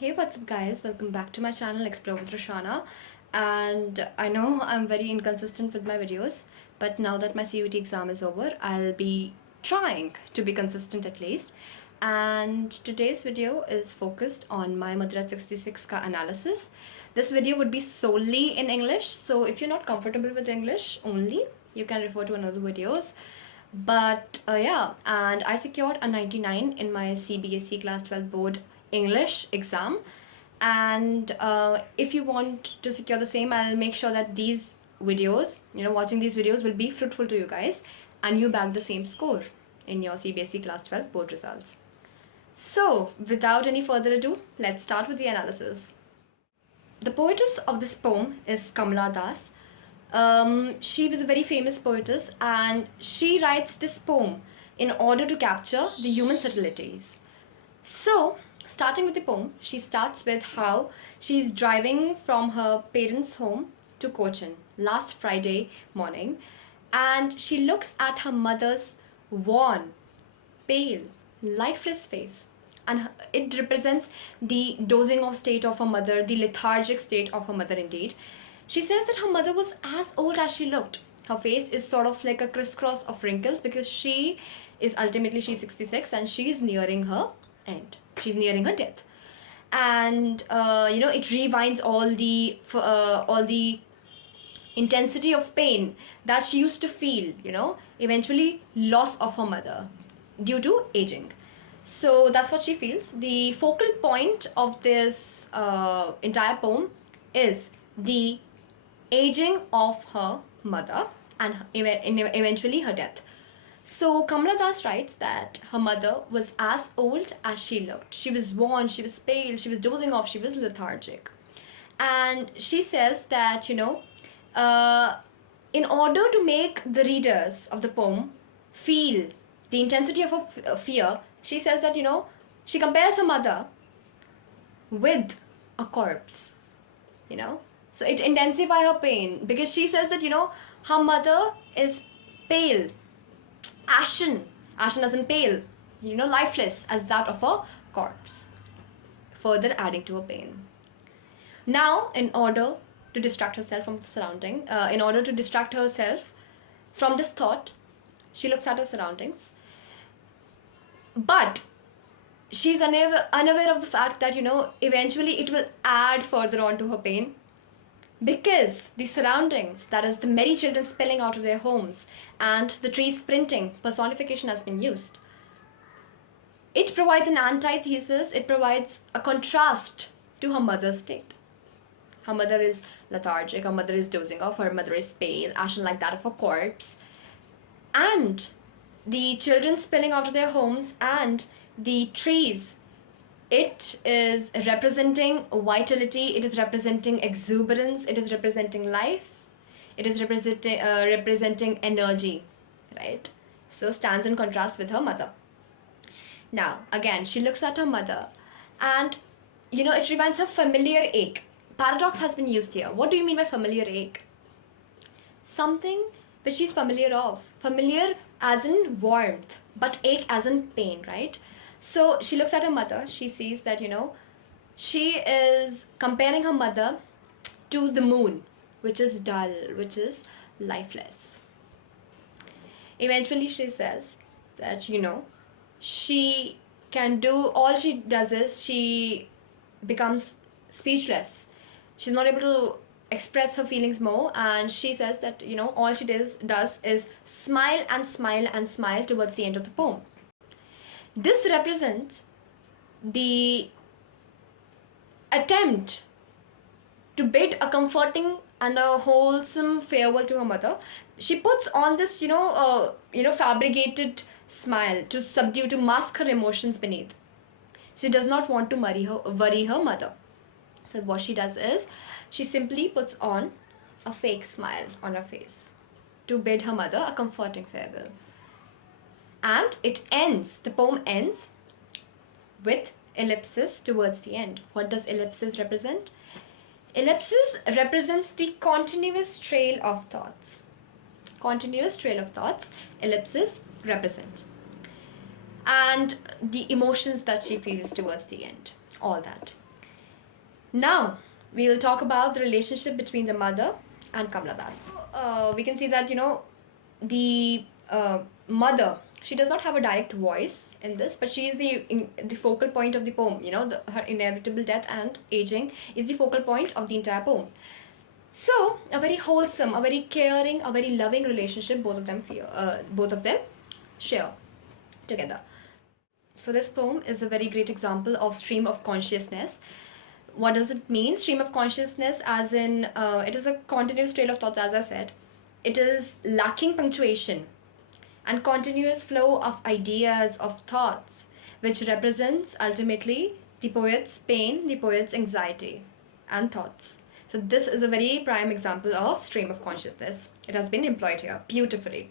Hey, what's up guys? Welcome back to my channel Explore with Roshana. And I know I'm very inconsistent with my videos, but now that my CUT exam is over, I'll be trying to be consistent at least. And today's video is focused on my Madras 66 ka analysis. This video would be solely in English, so if you're not comfortable with English only, you can refer to another videos. But yeah, and I secured a 99 in my CBSE Class 12 Board English exam, and if you want to secure the same, I'll make sure that these videos, watching these videos will be fruitful to you guys and you bag the same score in your CBSE Class 12 Board results. So without any further ado, let's start with the analysis. The poetess of this poem is Kamala Das. She was a very famous poetess, and she writes this poem in order to capture the human subtleties. So, starting with the poem, she starts with how she's driving from her parents' home to Cochin last Friday morning, and she looks at her mother's worn, pale, lifeless face, and it represents the dozing off state of her mother, the lethargic state of her mother indeed. She says that her mother was as old as she looked. Her face is sort of like a crisscross of wrinkles because she's 66 and she's nearing her end. She's nearing her death. And it rewinds all the intensity of pain that she used to feel, eventually loss of her mother due to aging. So that's what she feels. The focal point of this entire poem is the aging of her mother and eventually her death. So Kamala Das writes that her mother was as old as she looked. She was worn, she was pale, she was dozing off, she was lethargic. And she says that, in order to make the readers of the poem feel the intensity of her fear, she says that, she compares her mother with a corpse, So it intensifies her pain because she says that, her mother is pale, ashen as in pale, lifeless as that of a corpse, further adding to her pain. Now, in order to distract herself from the surrounding, in order to distract herself from this thought, she looks at her surroundings. But she's unaware of the fact that, eventually it will add further on to her pain. Because the surroundings, that is the merry children spilling out of their homes and the trees sprinting, personification has been used. It provides an antithesis, it provides a contrast to her mother's state. Her mother is lethargic, her mother is dozing off, her mother is pale, ashen like that of a corpse. And the children spilling out of their homes and the trees, it is representing vitality, it is representing exuberance, it is representing life, it is representing energy, right? So stands in contrast with her mother. Now, again, she looks at her mother and, it reminds her familiar ache. Paradox has been used here. What do you mean by familiar ache? Something which she's familiar of. Familiar as in warmth, but ache as in pain, right? So she looks at her mother, she sees that, she is comparing her mother to the moon, which is dull, which is lifeless. Eventually she says that, she can do, all she does is she becomes speechless. She's not able to express her feelings more, and she says that, all she does is smile and smile and smile towards the end of the poem. This represents the attempt to bid a comforting and a wholesome farewell to her mother. She puts on this, fabricated smile to subdue, to mask her emotions beneath. She does not want to worry her mother. So what she does is, she simply puts on a fake smile on her face to bid her mother a comforting farewell. And the poem ends with ellipsis towards the end. What does ellipsis represent? Ellipsis represents the continuous trail of thoughts. Continuous trail of thoughts, ellipsis represents. And the emotions that she feels towards the end, all that. Now, we'll talk about the relationship between the mother and Kamala Das. We can see that, the mother, she does not have a direct voice in this, but she is the focal point of the poem. Her inevitable death and aging is the focal point of the entire poem. So, a very wholesome, a very caring, a very loving relationship both of them share together. So this poem is a very great example of stream of consciousness. What does it mean? Stream of consciousness, as in, it is a continuous trail of thoughts, as I said. It is lacking punctuation and continuous flow of ideas, of thoughts, which represents ultimately the poet's pain, the poet's anxiety and thoughts. So this is a very prime example of stream of consciousness. It has been employed here beautifully.